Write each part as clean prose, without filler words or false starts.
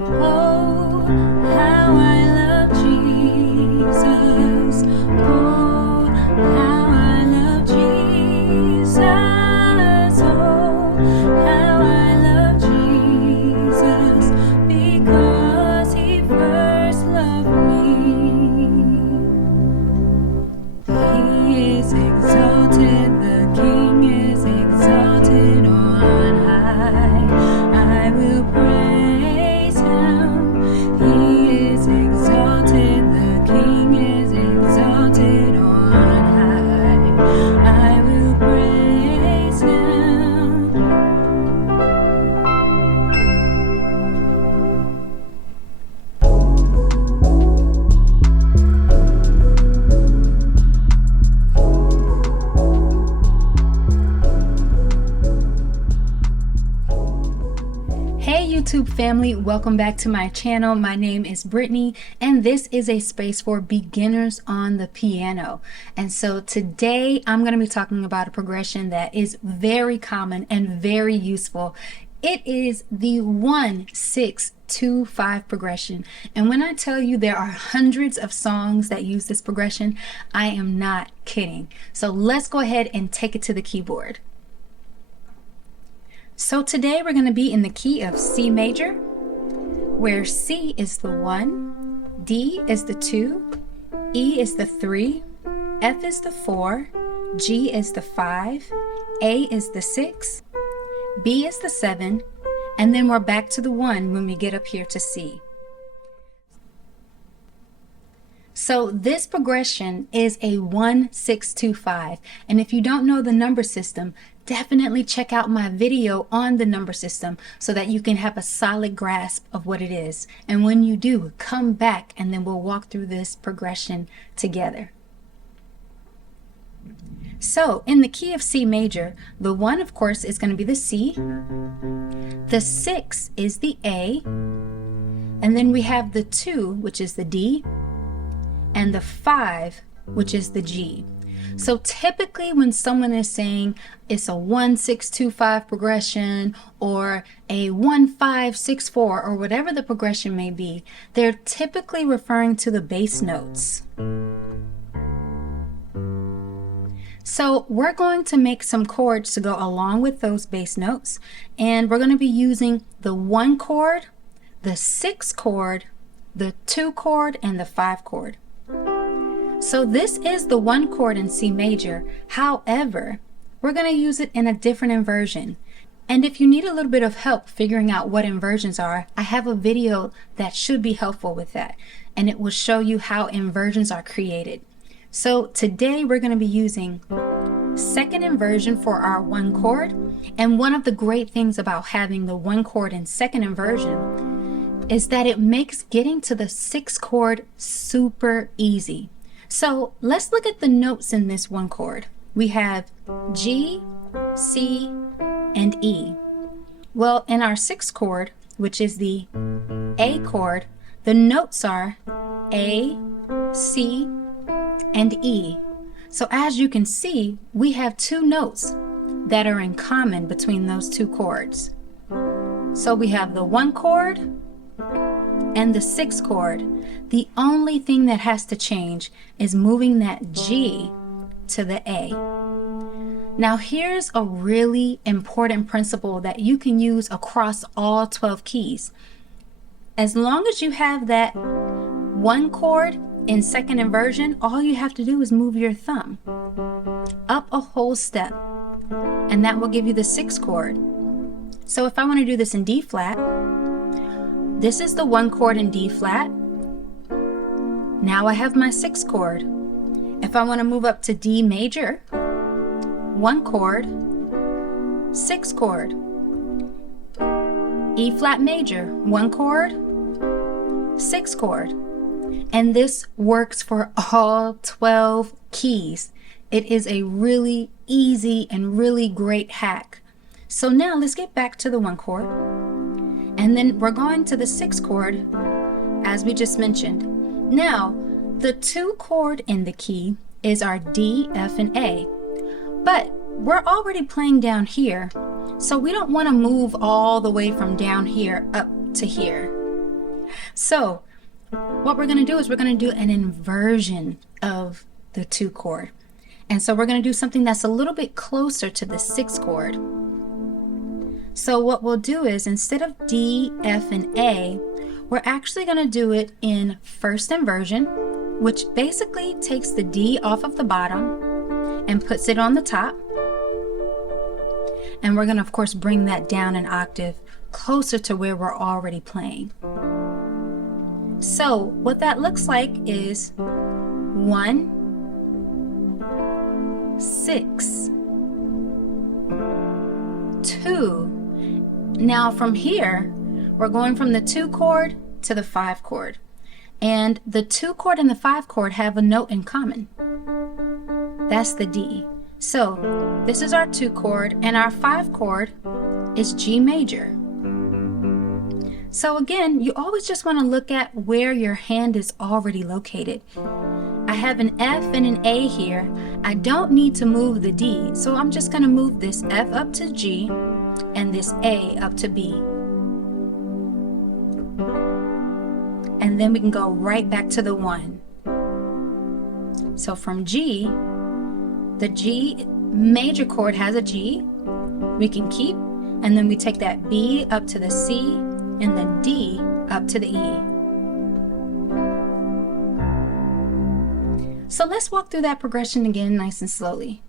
Oh, how I love Jesus. Oh, how I love Jesus. Oh, how I love Jesus, because he first loved me. He is exalted, the King is exalted on high. I will praise him. He is exalted, the King is exalted on high. I will praise him. Hey YouTube family, welcome back to my channel. My name is Brittney and this is a space for beginners on the piano. And so today I'm going to be talking about a progression that is very common and very useful. It is the 1-6-2-5 progression. And when I tell you there are hundreds of songs that use this progression, I am not kidding. So let's go ahead and take it to the keyboard. So today we're going to be in the key of C major, where C is the 1, D is the 2, E is the 3, F is the 4, G is the 5, A is the 6, B is the 7, and then we're back to the 1 when we get up here to C. So this progression is a 1-6-2-5, and if you don't know the number system, definitely check out my video on the number system so that you can have a solid grasp of what it is. And when you do, come back and then we'll walk through this progression together. So in the key of C major, the 1 of course is going to be the C, the 6 is the A, and then we have the 2, which is the D, and the 5, which is the G. So typically when someone is saying it's a 1-6-2-5 progression or a 1-5-6-4 or whatever the progression may be, they're typically referring to the bass notes. So we're going to make some chords to go along with those bass notes, and we're going to be using the 1 chord, the 6 chord, the 2 chord, and the 5 chord. So this is the 1 chord in C major. However, we're going to use it in a different inversion. And if you need a little bit of help figuring out what inversions are, I have a video that should be helpful with that. And it will show you how inversions are created. So today we're going to be using second inversion for our 1 chord. And one of the great things about having the 1 chord in second inversion is that it makes getting to the 6 chord super easy. So let's look at the notes in this 1 chord. We have G, C, and E. Well, in our 6 chord, which is the A chord, the notes are A, C, and E. So as you can see, we have 2 notes that are in common between those 2 chords. So we have the 1 chord and the 6 chord. The only thing that has to change is moving that G to the A. Now here's a really important principle that you can use across all 12 keys. As long as you have that 1 chord in second inversion, all you have to do is move your thumb up a whole step, and that will give you the 6 chord. So if I want to do this in D flat, this is the 1 chord in D flat. Now I have my 6 chord. If I want to move up to D major, 1 chord, 6 chord. E flat major, 1 chord, 6 chord. And this works for all 12 keys. It is a really easy and really great hack. So now let's get back to the 1 chord. And then we're going to the 6 chord, as we just mentioned. Now, the 2 chord in the key is our D, F, and A. But we're already playing down here, so we don't want to move all the way from down here up to here. So what we're going to do is we're going to do an inversion of the 2 chord. And so we're going to do something that's a little bit closer to the 6 chord. So what we'll do is, instead of D, F, and A, we're actually going to do it in first inversion, which basically takes the D off of the bottom and puts it on the top. And we're going to, of course, bring that down an octave closer to where we're already playing. So what that looks like is 1, 6, 2. Now from here, we're going from the 2 chord to the 5 chord. And the 2 chord and the 5 chord have a note in common. That's the D. So this is our 2 chord, and our 5 chord is G major. So again, you always just want to look at where your hand is already located. I have an F and an A here. I don't need to move the D, so I'm just going to move this F up to G and this A up to B. And then we can go right back to the 1. So from G, the G major chord has a G, we can keep, and then we take that B up to the C and the D up to the E. So let's walk through that progression again nice and slowly.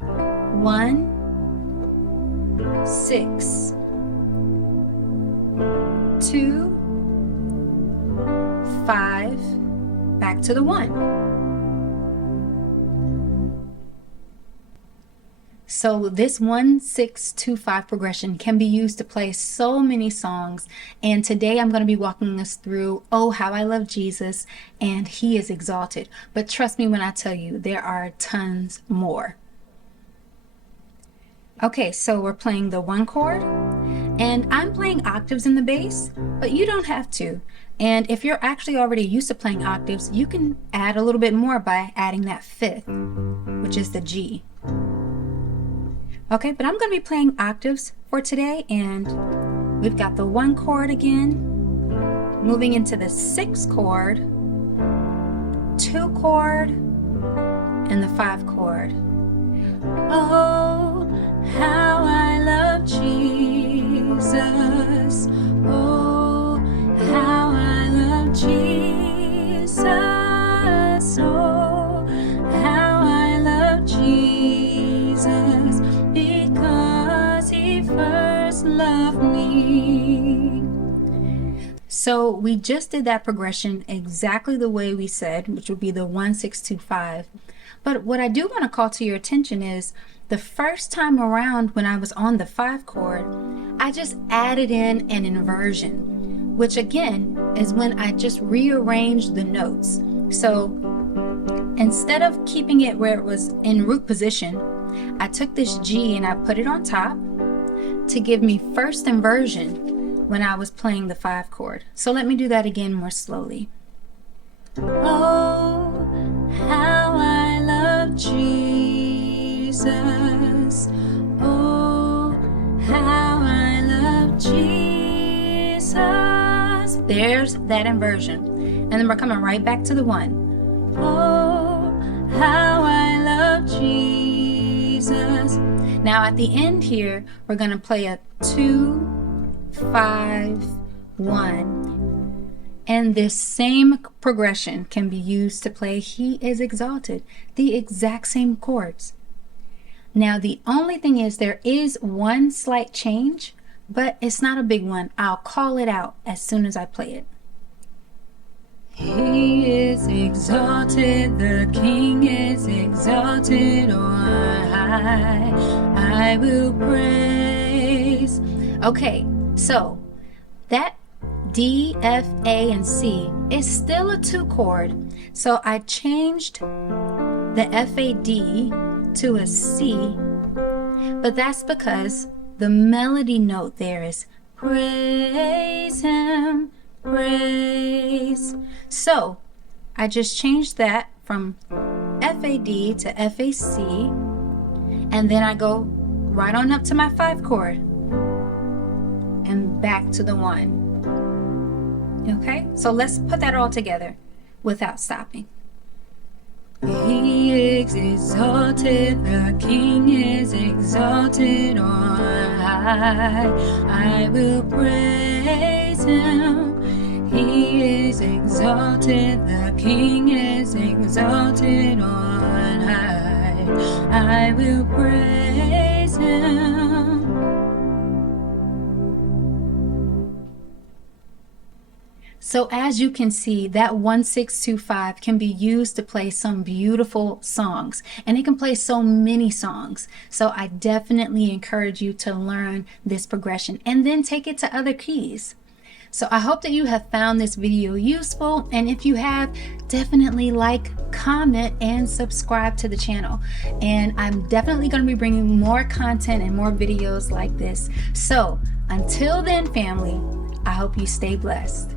1, 6, 2, 5, back to the 1. So this 1, 6, 2, 5 progression can be used to play so many songs, and today I'm going to be walking us through Oh How I Love Jesus and He is Exalted. But trust me when I tell you, there are tons more. Okay, so we're playing the 1 chord, and I'm playing octaves in the bass, but you don't have to. And if you're actually already used to playing octaves, you can add a little bit more by adding that 5th, which is the G. Okay, but I'm going to be playing octaves for today, and we've got the 1 chord again, moving into the 6 chord, 2 chord, and the 5 chord. Oh, how I love Jesus. Oh, how I love Jesus. Oh, how I love Jesus, because He first loved me. So we just did that progression exactly the way we said, which would be the 1, 6, 2, 5. But what I do want to call to your attention is the first time around when I was on the 5 chord, I just added in an inversion, which again is when I just rearranged the notes. So instead of keeping it where it was in root position, I took this G and I put it on top to give me first inversion when I was playing the 5 chord. So let me do that again more slowly. Oh, how I love Jesus. Oh, how I love Jesus. There's that inversion. And then we're coming right back to the 1. Oh, how I love Jesus. Now at the end here, we're going to play a 2, 5, 1. And this same progression can be used to play He is Exalted, the exact same chords. Now the only thing is there is one slight change, but it's not a big one. I'll call it out as soon as I play it. He is exalted, the King is exalted on high. I will praise. Okay, so that D, F, A, and C is still a 2 chord. So I changed the F, A, D to a C, but that's because the melody note there is praise Him, praise. So I just changed that from F, A, D to F, A, C, and then I go right on up to my 5 chord and back to the 1. Okay, so let's put that all together without stopping. He is exalted, the King is exalted on high. I will praise him. He is exalted, the King is exalted on high. I will praise him. So as you can see, that 1-6-2-5 can be used to play some beautiful songs, and it can play so many songs. So I definitely encourage you to learn this progression and then take it to other keys. So I hope that you have found this video useful, and if you have, definitely like, comment, and subscribe to the channel. And I'm definitely going to be bringing more content and more videos like this. So until then, family, I hope you stay blessed.